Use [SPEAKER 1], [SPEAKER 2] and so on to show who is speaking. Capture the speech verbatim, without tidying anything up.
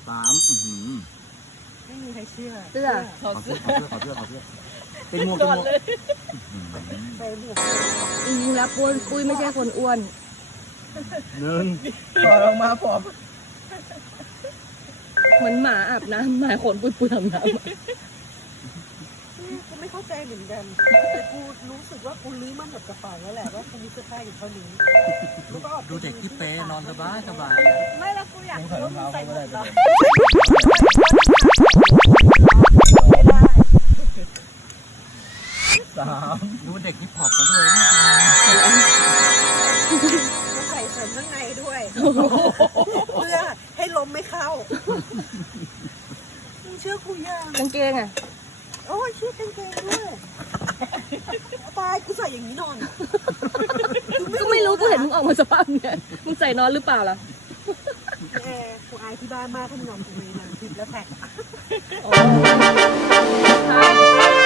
[SPEAKER 1] สามอือหือ
[SPEAKER 2] ไม่มีใครเชื่อ
[SPEAKER 3] เสื้อ
[SPEAKER 1] ขอเสื้อขอเสื้อขอเสื้อขอเสื้อเป็นหมวกเป็นหมวก
[SPEAKER 2] ไปหมวก
[SPEAKER 3] จริงๆแล้วปุ้ยปุ้ยไม่ใช่คนอ้วน
[SPEAKER 1] หนึ่ง
[SPEAKER 4] พอลงมาผอม
[SPEAKER 3] เหมือนหมาอาบน้ำหมาขนปุ้ยปุ้ยอาบน้ำอะ
[SPEAKER 2] กูไม่เข้าใจเหมือนกันแต่กูรู้สึกว่ากูลื้อมันหมดกระเป๋าแล้วแหละว่ากูมีเสื้อผ้าอยู่เท่านี้แล้วก็ออกไป
[SPEAKER 1] ดูเด็กที่เป๊ะนอนสบายสบาย
[SPEAKER 2] ไม่แล้วกูอยากรู้ว่ามึงใส่หมวกเหรอไม่ได้
[SPEAKER 4] สาม
[SPEAKER 1] ดูเด็กที่ผอมมาด้วยนี่
[SPEAKER 2] กูใส่เสริมข้างในด้วยเพื่อให้ลมไม่เข้ามึงเชื่อกูยัง
[SPEAKER 3] กางเกงอ่ะ
[SPEAKER 2] โอ้ยเชื่อกางเกงด้วยตายกูใส่อย่างนี้นอน
[SPEAKER 3] ก็ไม่รู้กูเห็นมึงออกมาสภาพเนี่ยมึงใส่นอนหรือเปล่าล่ะ
[SPEAKER 2] แอร์กูอายที่บ้านมากถ้ามึงนอนตรงนี้นะทิปแล้วแท็ก
[SPEAKER 3] อ๋อ